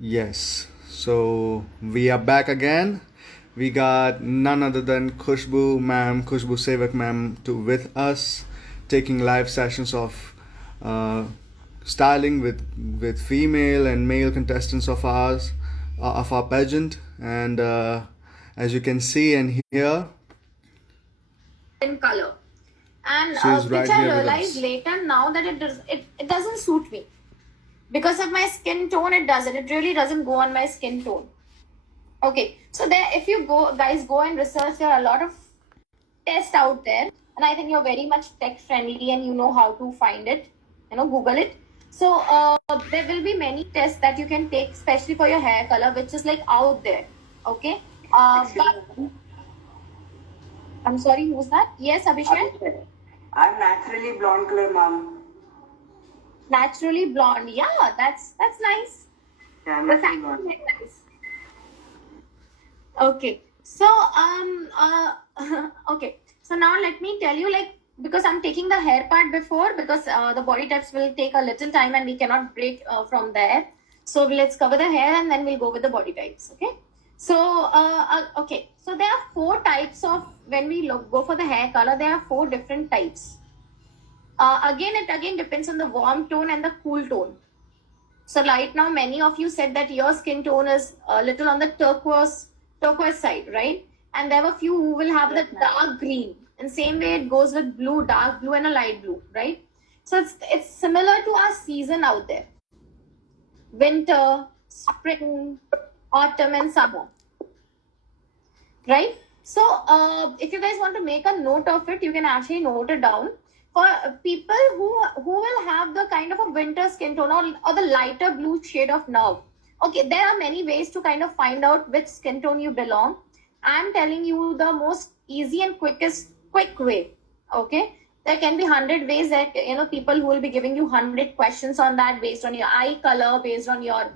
Yes, so we are back again. We got none other than Khushbu Sevak ma'am, to with us, taking live sessions of uh, styling with female and male contestants of ours, of our pageant, and as you can see and hear, in color, and she's which right I here with realized us. later now that it doesn't suit me because of my skin tone. It really doesn't go on my skin tone. Okay, so there, if you go guys go and research, there are a lot of tests out there, and I think you're very much tech friendly and you know how to find it, Google it. So there will be many tests that you can take, especially for your hair color, which is like out there. Okay, but I'm sorry, who's that? Yes, Abhishek. Abhishek. I'm naturally blonde color, mom. Naturally blonde. Yeah, that's nice. Yeah, I'm That's naturally actually blonde. very nice. Okay. So okay. So now let me tell you, like, because I'm taking the hair part before, because the body types will take a little time and we cannot break from there. So let's cover the hair and then we'll go with the body types. Okay. So okay. So there are four types of, when we go for the hair color, there are four different types. It again depends on the warm tone and the cool tone. So right now, many of you said that your skin tone is a little on the turquoise side, right? And there were few who will have the dark green. And same way it goes with blue, dark blue, and a light blue, right? So it's similar to our season out there: winter, spring, autumn, and summer, right? So if you guys want to make a note of it, you can actually note it down. For people who will have the kind of a winter skin tone, or the lighter blue shade of nerve, okay, there are many ways to kind of find out which skin tone you belong. I'm telling you the most easy and quick way. Okay, there can be 100 ways that people who will be giving you 100 questions on that, based on your eye color, based on your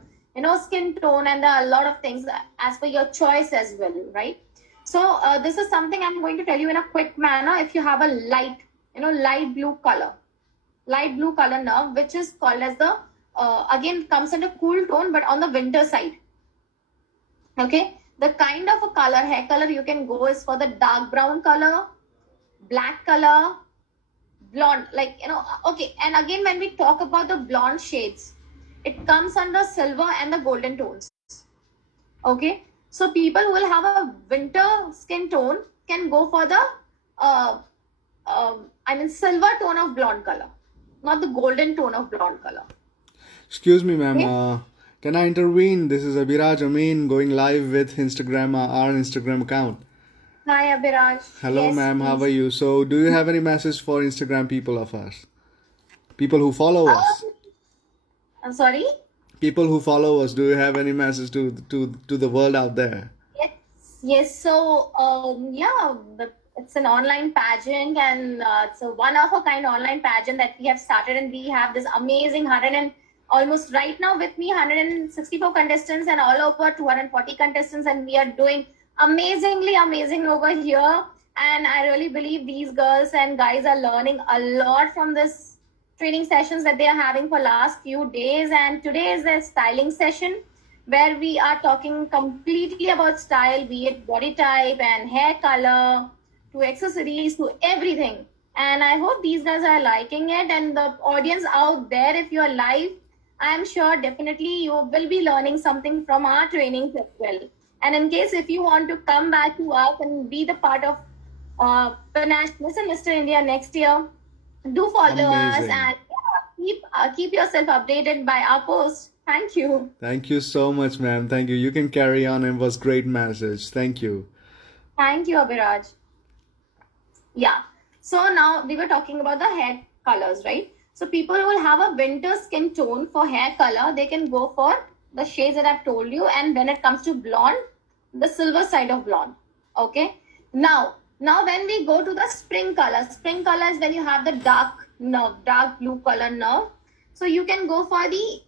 skin tone, and there are a lot of things as per your choice as well, right? So this is something I'm going to tell you in a quick manner. If you have a light blue color nerve, which is called as the again comes under cool tone, but on the winter side. Okay, the kind of a hair color you can go is for the dark brown color, black color, blonde, like okay. And again, when we talk about the blonde shades, it comes under silver and the golden tones. Okay, so people who will have a winter skin tone can go for the uh, silver tone of blonde color, not the golden tone of blonde color. Excuse me, ma'am. Okay. Can I intervene? This is Abhiraj Amin going live with Instagram, our Instagram account. Hi, Abhiraj. Hello, Yes, ma'am. How please. are you? So, do you have any message for Instagram people of us? People who follow us? I'm sorry. People who follow us, do you have any message to the world out there? Yes, yes. So, yeah, it's an online pageant, and it's a one of a kind online pageant that we have started, and we have this amazing 100 and almost right now with me 164 contestants and all over 240 contestants, and we are doing amazingly amazing over here. And I really believe these girls and guys are learning a lot from this training sessions that they are having for last few days. And today is a styling session where we are talking completely about style, be it body type and hair color, to accessories, to everything. And I hope these guys are liking it. And the audience out there, if you're live, I'm sure definitely you will be learning something from our trainings as well. And in case if you want to come back to us and be the part of Panache Miss and Mr. India next year, do follow us, Amazing. and keep yourself updated by our post. Thank you. Thank you so much, ma'am. Thank you. You can carry on. It was great message. Thank you. Thank you, Abhiraj. Yeah. So now we were talking about the hair colors, right? So people who will have a winter skin tone for hair color, they can go for the shades that I've told you. And when it comes to blonde, the silver side of blonde. Okay. Now when we go to the spring color is when you have the dark nerve, dark blue color nerve. So you can go for the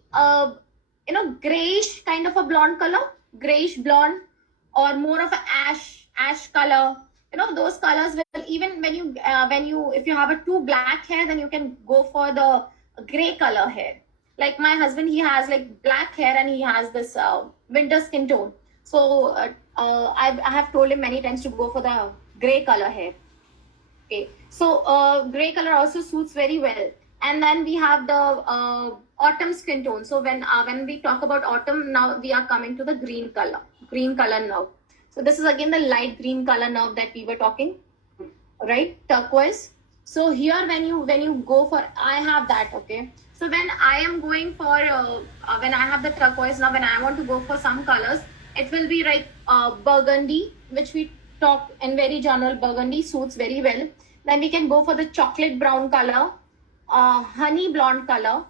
grayish kind of a blonde color, grayish blonde, or more of a ash color. Those colors will, even when you if you have a too black hair, then you can go for the gray color hair. Like my husband, he has like black hair and he has this winter skin tone. So I have told him many times to go for the gray color hair. Okay, so gray color also suits very well. And then we have the autumn skin tone. So when we talk about autumn, now we are coming to the green color now. So this is again the light green color now that we were talking, right? Turquoise. So here when you go for, I have that, okay. So when I am going for when I have the turquoise, now when I want to go for some colors, it will be like burgundy, which we talk in very general. Burgundy suits very well. Then we can go for the chocolate brown color, honey blonde color,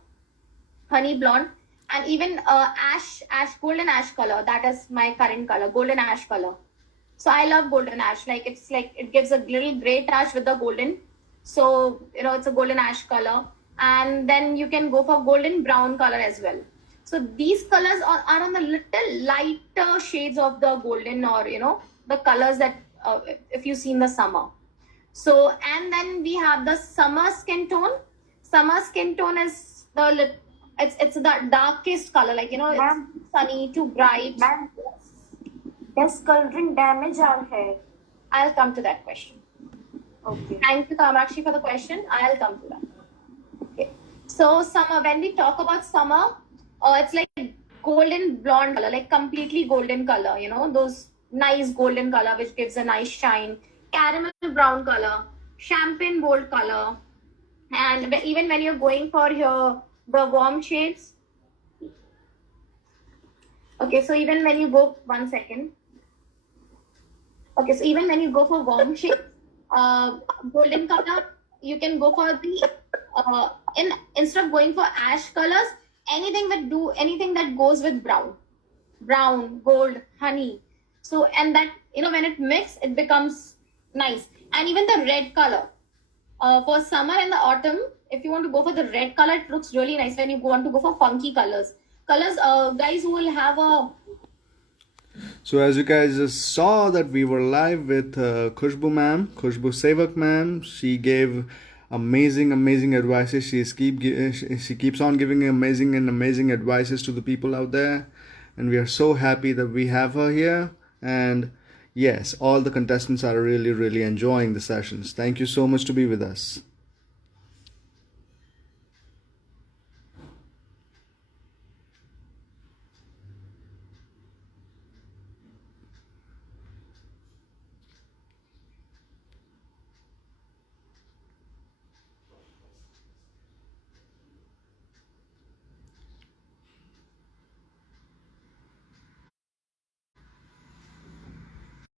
honey blonde, and even golden ash color. That is my current color, golden ash color. So I love golden ash. Like it gives a little gray touch with the golden. So it's a golden ash color, and then you can go for golden brown color as well. So these colors are on the little lighter shades of the golden, or the colors that if you see in the summer. So and then we have the summer skin tone. Summer skin tone is it's the darkest color, like it's sunny, too bright. Ma'am, does coloring damage our hair? I'll come to that question. Okay. Thank you, Kamakshi, for the question. I'll come to that. Okay. So summer, when we talk about summer, it's like golden blonde color, like completely golden color, those nice golden color which gives a nice shine, caramel brown color, champagne gold color, and even when you're going for the warm shades. Okay, so even when you go, 1 second. Okay, so even when you go for warm shades, golden color, you can go for the instead of going for ash colors, anything that goes with brown, gold, honey. So and that when it mixes, it becomes nice. And even the red color, for summer and the autumn, if you want to go for the red color, it looks really nice. When you want to go for funky colors, guys who will have a. So as you guys just saw that we were live with Khushbu ma'am, Khushbu Sevak ma'am. She gave amazing advices. She keeps on giving amazing advices to the people out there, and we are so happy that we have her here. And yes, all the contestants are really enjoying the sessions. Thank you so much to be with us.